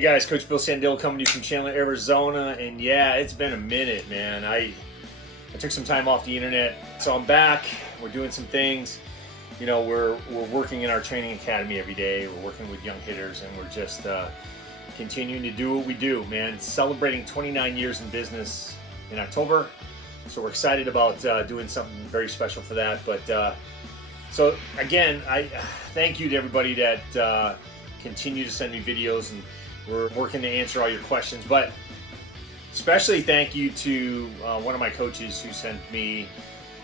Hey guys, Coach Bill Sandil coming to you from Chandler, Arizona, and yeah, it's been a minute, man. I took some time off the internet, so I'm back. We're doing some things. You know, we're working in our training academy every day. We're working with young hitters, and we're just continuing to do what we do, man. Celebrating 29 years in business in October, so we're excited about doing something very special for that. But so again, I thank you to everybody that continue to send me videos, and we're working to answer all your questions. But especially thank you to one of my coaches who sent me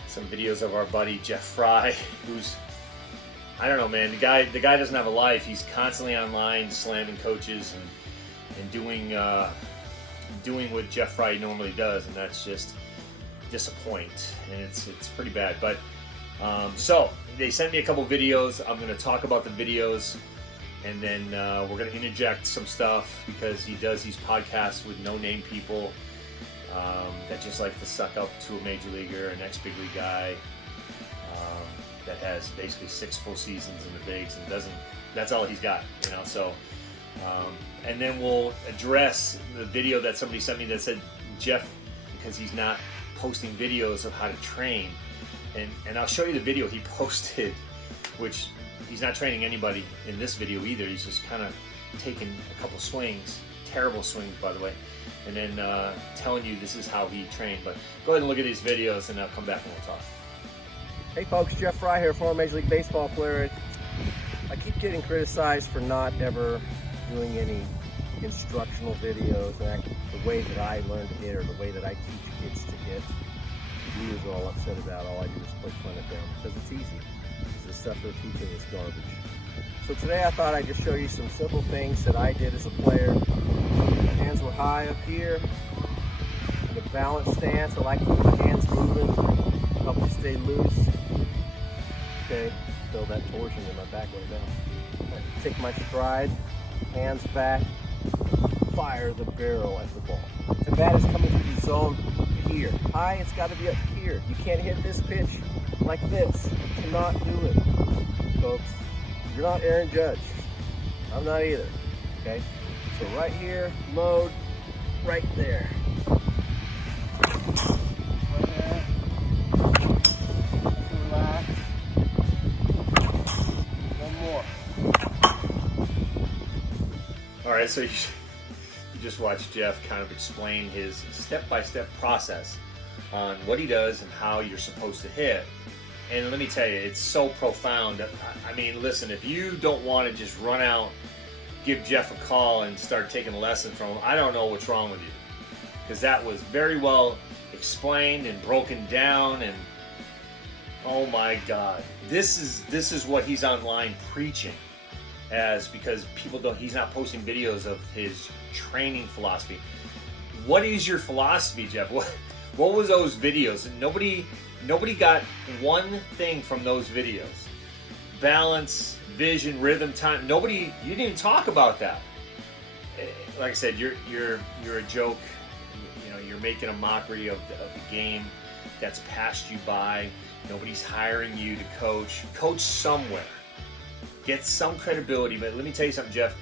some videos of our buddy Jeff Frey, who's, I don't know, man, the guy doesn't have a life. He's constantly online slamming coaches and doing what Jeff Frey normally does, and that's just disappoint, and it's pretty bad. But so they sent me a couple videos. I'm going to talk about the videos, and then we're going to interject some stuff because he does these podcasts with no-name people that just like to suck up to a major leaguer, an ex-big league guy that has basically 6 full seasons in the bigs and doesn't. That's all he's got, you know. So, and then we'll address the video that somebody sent me that said Jeff, because he's not posting videos of how to train, and I'll show you the video he posted, which he's not training anybody in this video either. He's just kind of taking a couple swings, terrible swings by the way, and then telling you this is how he trained. But go ahead and look at these videos, and I'll come back and we'll talk. Hey folks, Jeff Frey here, former Major League Baseball player. I keep getting criticized for not ever doing any instructional videos, and the way that I learn to hit or the way that I teach kids to hit. Viewers are all upset about. All I do is poke fun at them because it's easy. The stuff they're teaching is garbage. So today I thought I'd just show you some simple things that I did as a player. My hands were high up here. In a balanced stance, I like to keep my hands moving, help me stay loose. Okay, feel that torsion in my back right now. I take my stride, hands back, fire the barrel at the ball. The bat is coming to the zone here. High, it's got to be up here. You can't hit this pitch like this. You cannot do it, folks. You're not Aaron Judge. I'm not either. Okay? So right here, load, right there. Right there. Relax. One more. All right, so you just watched Jeff kind of explain his step-by-step process on what he does and how you're supposed to hit. And let me tell you, it's so profound. I mean, listen, if you don't want to just run out, give Jeff a call and start taking a lesson from him, I don't know what's wrong with you. Because that was very well explained and broken down, and oh my God. This is what he's online preaching as, because people don't, he's not posting videos of his training philosophy. What is your philosophy, Jeff? What was those videos? And nobody got one thing from those videos. Balance, vision, rhythm, time. You didn't even talk about that. Like I said, you're a joke. You know, you're making a mockery of the game that's passed you by. Nobody's hiring you to coach. Coach somewhere. Get some credibility. But let me tell you something, Jeff.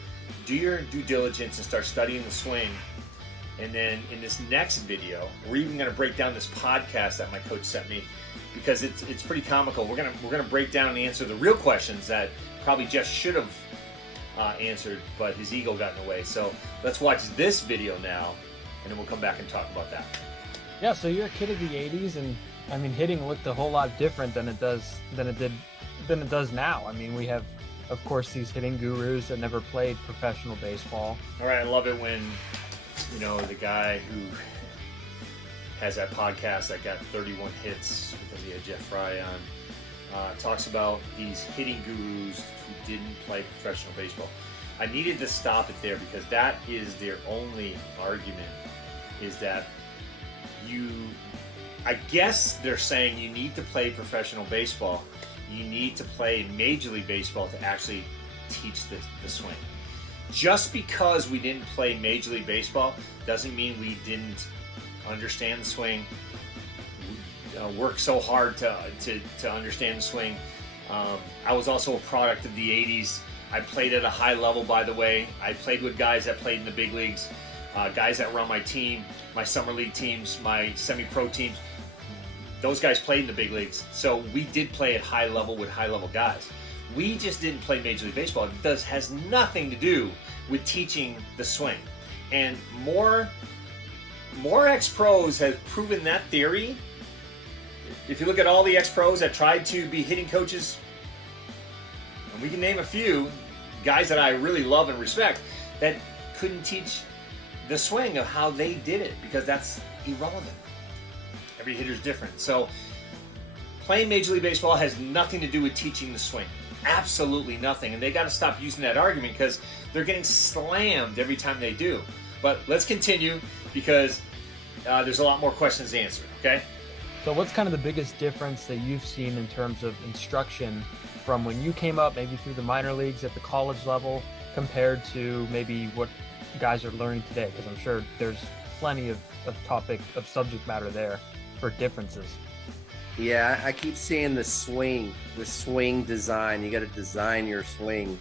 Do your due diligence and start studying the swing. And then in this next video, we're even going to break down this podcast that my coach sent me, because it's pretty comical. We're gonna break down and answer the real questions that probably Jeff should have answered, but his ego got in the way. So let's watch this video now, and then we'll come back and talk about that. Yeah, so you're a kid of the '80s, and I mean, hitting looked a whole lot different than it does now. I mean, we have, of course, these hitting gurus that never played professional baseball. All right, I love it when, you know, the guy who has that podcast that got 31 hits because he had Jeff Frey on, talks about these hitting gurus who didn't play professional baseball. I needed to stop it there, because that is their only argument, is that I guess they're saying you need to play professional baseball. You need to play Major League Baseball to actually teach the swing. Just because we didn't play Major League Baseball doesn't mean we didn't understand the swing, work so hard to understand the swing. I was also a product of the 80s. I played at a high level, by the way. I played with guys that played in the big leagues, guys that were on my team, my summer league teams, my semi-pro teams. Those guys played in the big leagues. So we did play at high level with high level guys. We just didn't play Major League Baseball. It has nothing to do with teaching the swing. And more ex-pros have proven that theory. If you look at all the ex-pros that tried to be hitting coaches, and we can name a few guys that I really love and respect that couldn't teach the swing of how they did it, because that's irrelevant. Every hitter's different. So playing Major League Baseball has nothing to do with teaching the swing. Absolutely nothing. And they got to stop using that argument, because they're getting slammed every time they do. But let's continue, because there's a lot more questions to answer, okay? So what's kind of the biggest difference that you've seen in terms of instruction from when you came up, maybe through the minor leagues at the college level, compared to maybe what guys are learning today? Because I'm sure there's plenty of subject matter there for differences. Yeah, I keep seeing the swing design. You got to design your swing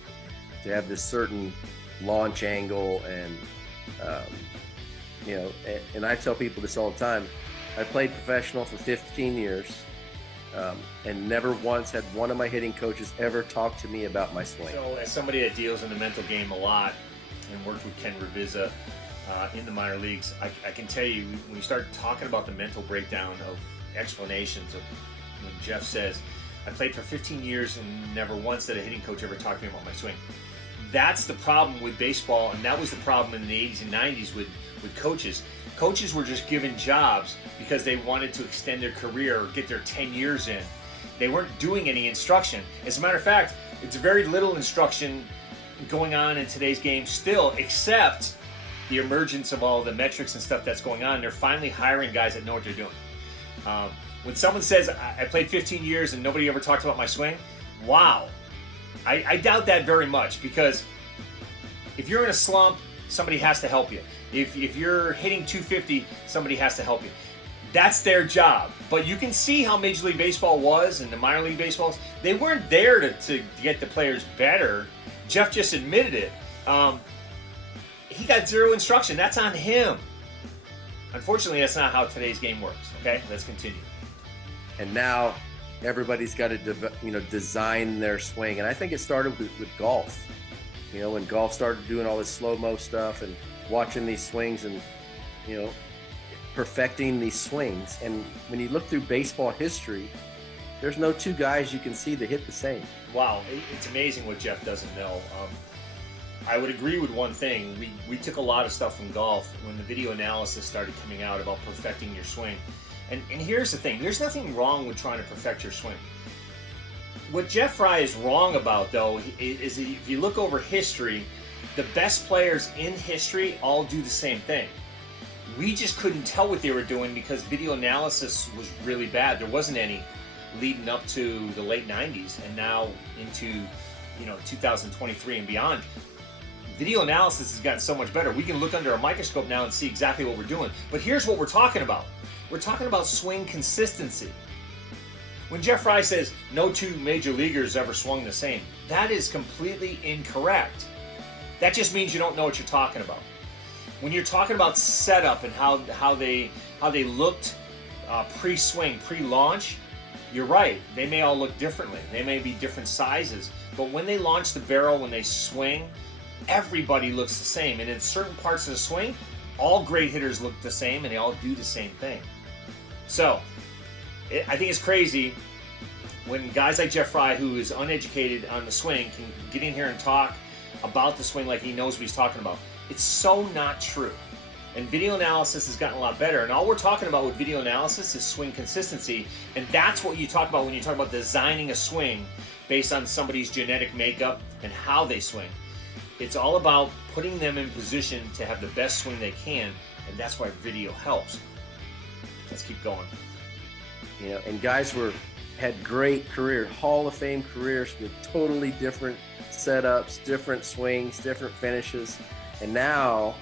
to have this certain launch angle, and and I tell people this all the time. I played professional for 15 years, and never once had one of my hitting coaches ever talk to me about my swing. So as somebody that deals in the mental game a lot and worked with Ken Revisa in the minor leagues, I can tell you, when you start talking about the mental breakdown of explanations of when Jeff says, I played for 15 years and never once did a hitting coach ever talk to me about my swing. That's the problem with baseball, and that was the problem in the 80s and 90s with coaches. Coaches were just given jobs because they wanted to extend their career or get their 10 years in. They weren't doing any instruction. As a matter of fact, it's very little instruction going on in today's game still, except the emergence of all the metrics and stuff that's going on. They're finally hiring guys that know what they're doing. When someone says, I played 15 years and nobody ever talked about my swing, wow. I doubt that very much, because if you're in a slump, somebody has to help you. If you're hitting 250, somebody has to help you. That's their job. But you can see how Major League Baseball was and the minor league baseballs. They weren't there to get the players better. Jeff just admitted it. He got zero instruction. That's on him. Unfortunately, that's not how today's game works. Okay, let's continue. And now everybody's got to design their swing. And I think it started with golf. When golf started doing all this slow-mo stuff and watching these swings and, perfecting these swings. And when you look through baseball history, there's no two guys you can see that hit the same. Wow, it's amazing what Jeff doesn't know. I would agree with one thing. We took a lot of stuff from golf when the video analysis started coming out about perfecting your swing. And here's the thing. There's nothing wrong with trying to perfect your swing. What Jeff Frey is wrong about, though, is if you look over history, the best players in history all do the same thing. We just couldn't tell what they were doing because video analysis was really bad. There wasn't any leading up to the late 90s and now into 2023 and beyond. Video analysis has gotten so much better. We can look under a microscope now and see exactly what we're doing. But here's what we're talking about. We're talking about swing consistency. When Jeff Frey says no two major leaguers ever swung the same, that is completely incorrect. That just means you don't know what you're talking about. When you're talking about setup and how they looked pre-swing, pre-launch, you're right. They may all look differently. They may be different sizes. But when they launch the barrel, when they swing, everybody looks the same. And in certain parts of the swing, all great hitters look the same and they all do the same thing. So, I think it's crazy when guys like Jeff Frey, who is uneducated on the swing, can get in here and talk about the swing like he knows what he's talking about. It's so not true. And video analysis has gotten a lot better. And all we're talking about with video analysis is swing consistency. And that's what you talk about when you talk about designing a swing based on somebody's genetic makeup and how they swing. It's all about putting them in position to have the best swing they can. And that's why video helps. Let's keep going. And guys had great career, Hall of Fame careers with totally different setups, different swings, different finishes. And now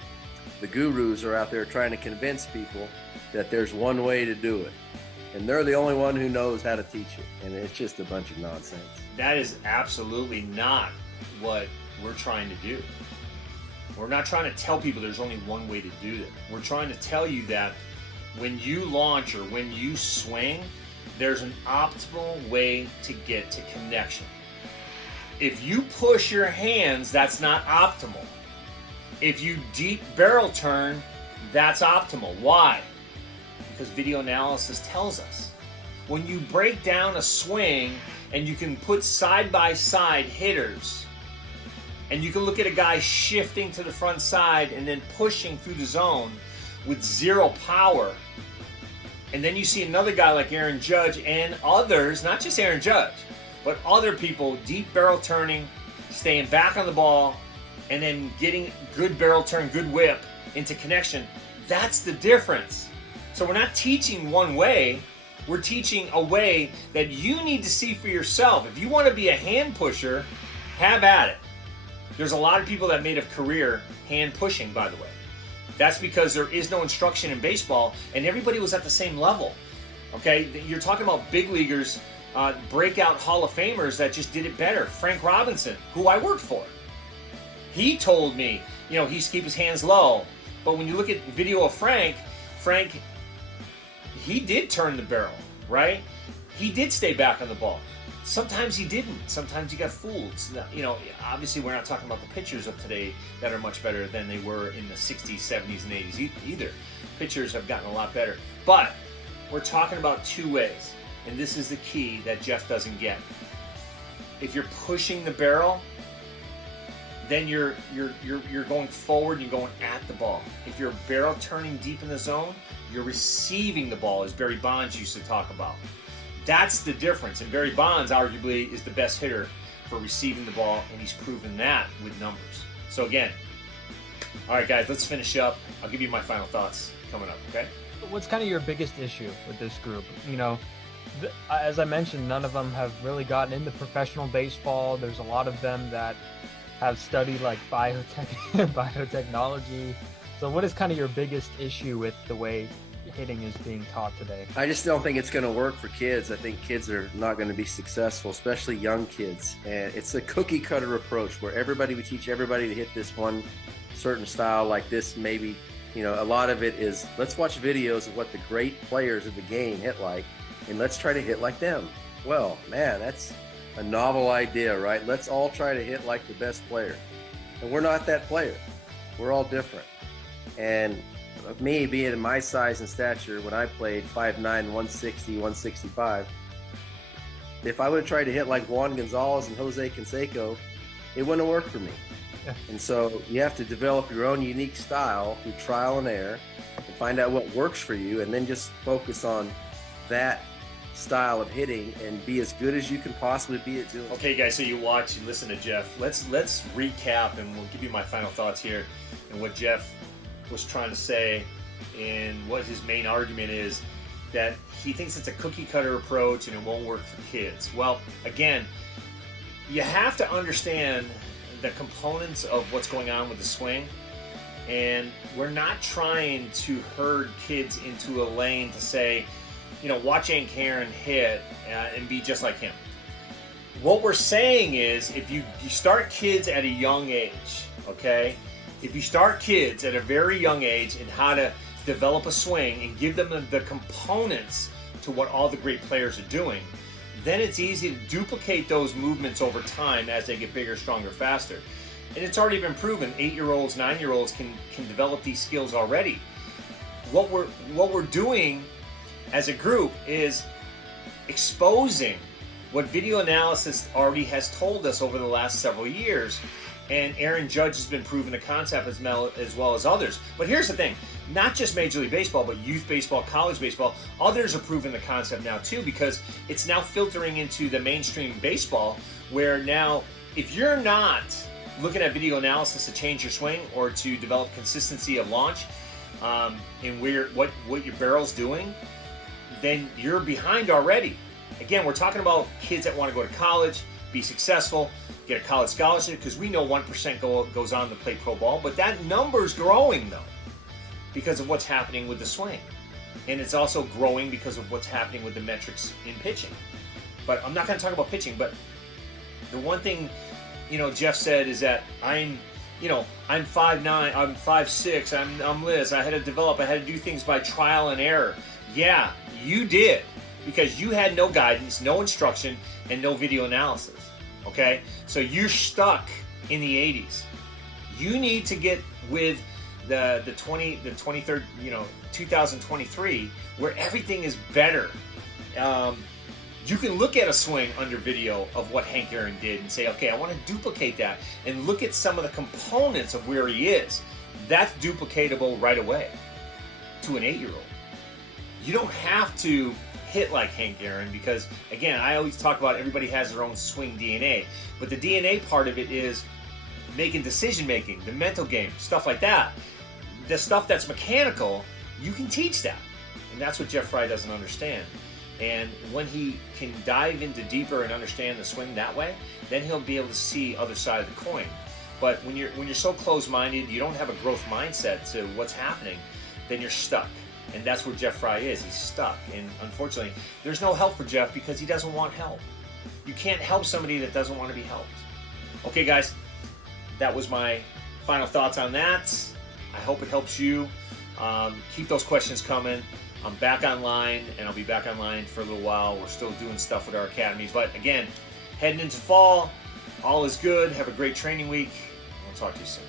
the gurus are out there trying to convince people that there's one way to do it. And they're the only one who knows how to teach it. And it's just a bunch of nonsense. That is absolutely not what we're trying to do. We're not trying to tell people there's only one way to do it. We're trying to tell you that when you launch or when you swing, there's an optimal way to get to connection. If you push your hands, that's not optimal. If you deep barrel turn, that's optimal. Why? Because video analysis tells us when you break down a swing and you can put side-by-side hitters, and you can look at a guy shifting to the front side and then pushing through the zone with zero power, and then you see another guy like Aaron Judge and others, not just Aaron Judge, but other people deep barrel turning, staying back on the ball, and then getting good barrel turn, good whip into connection. That's the difference. So we're not teaching one way, we're teaching a way that you need to see for yourself. If you want to be a hand pusher, have at it. There's a lot of people that made a career hand pushing, by the way. That's because there is no instruction in baseball, and everybody was at the same level. Okay, you're talking about big leaguers, breakout Hall of Famers that just did it better. Frank Robinson, who I worked for, he told me, he used to keep his hands low. But when you look at video of Frank, he did turn the barrel, right? He did stay back on the ball. Sometimes he didn't. Sometimes he got fooled. Obviously we're not talking about the pitchers of today that are much better than they were in the 60s, 70s, and 80s either. Pitchers have gotten a lot better. But we're talking about two ways, and this is the key that Jeff doesn't get. If you're pushing the barrel, then you're going forward, you're going at the ball. If you're barrel turning deep in the zone, you're receiving the ball, as Barry Bonds used to talk about. That's the difference. And Barry Bonds arguably is the best hitter for receiving the ball, and he's proven that with numbers. So again, all right, guys, let's finish up. I'll give you my final thoughts coming up, okay? What's kind of your biggest issue with this group? As I mentioned, none of them have really gotten into professional baseball. There's a lot of them that have studied like biotechnology. So what is kind of your biggest issue with the way hitting is being taught today? I just don't think it's going to work for kids. I think kids are not going to be successful, especially young kids. And it's a cookie cutter approach where everybody would teach everybody to hit this one certain style like this. Maybe, a lot of it is let's watch videos of what the great players of the game hit like, and let's try to hit like them. Well, man, that's a novel idea, right? Let's all try to hit like the best player. And we're not that player. We're all different. And me being my size and stature, when I played 5'9", 160, 165, if I would have tried to hit like Juan Gonzalez and Jose Canseco, it wouldn't have worked for me. Yeah. And so you have to develop your own unique style through trial and error and find out what works for you, and then just focus on that style of hitting and be as good as you can possibly be at doing. Okay, guys, so you listen to Jeff. Let's recap, and we'll give you my final thoughts here and what Jeff was trying to say, and what his main argument is, that he thinks it's a cookie cutter approach and it won't work for kids. Well, again, you have to understand the components of what's going on with the swing, and we're not trying to herd kids into a lane to say, watch Hank Aaron hit and be just like him. What we're saying is, if you start kids at a young age, okay? If you start kids at a very young age in how to develop a swing and give them the components to what all the great players are doing, then it's easy to duplicate those movements over time as they get bigger, stronger, faster. And it's already been proven. 8-year-olds, 9-year-olds can develop these skills already. What we're doing as a group is exposing what video analysis already has told us over the last several years. And Aaron Judge has been proving the concept as well as others. But here's the thing, not just Major League Baseball, but youth baseball, college baseball, others are proving the concept now too, because it's now filtering into the mainstream baseball, where now if you're not looking at video analysis to change your swing or to develop consistency of launch and what your barrel's doing, then you're behind already. Again, we're talking about kids that want to go to college, be successful, get a college scholarship, because we know 1% goes on to play pro ball, but that number's growing though because of what's happening with the swing. And it's also growing because of what's happening with the metrics in pitching. But I'm not going to talk about pitching, but the one thing, Jeff said is that I'm 5'9", I'm 5'6", I'm Liz. I had to develop, I had to do things by trial and error. Yeah, you did, because you had no guidance, no instruction, and no video analysis. Okay, so you're stuck in the 80s. You need to get with the 23rd, 2023, where everything is better. You can look at a swing under video of what Hank Aaron did and say, okay, I want to duplicate that, and look at some of the components of where he is. That's duplicatable right away to an 8-year-old. You don't have to hit like Hank Aaron, because again, I always talk about everybody has their own swing DNA, but the DNA part of it is making decision making, the mental game, stuff like that. The stuff that's mechanical, you can teach that, and that's what Jeff Frey doesn't understand. And when he can dive into deeper and understand the swing that way, then he'll be able to see other side of the coin. But when you're so closed-minded, you don't have a growth mindset to what's happening, then you're stuck. And that's where Jeff Frey is. He's stuck. And unfortunately, there's no help for Jeff because he doesn't want help. You can't help somebody that doesn't want to be helped. Okay, guys, that was my final thoughts on that. I hope it helps you. Keep those questions coming. I'm back online, and I'll be back online for a little while. We're still doing stuff with our academies. But again, heading into fall, all is good. Have a great training week. I'll talk to you soon.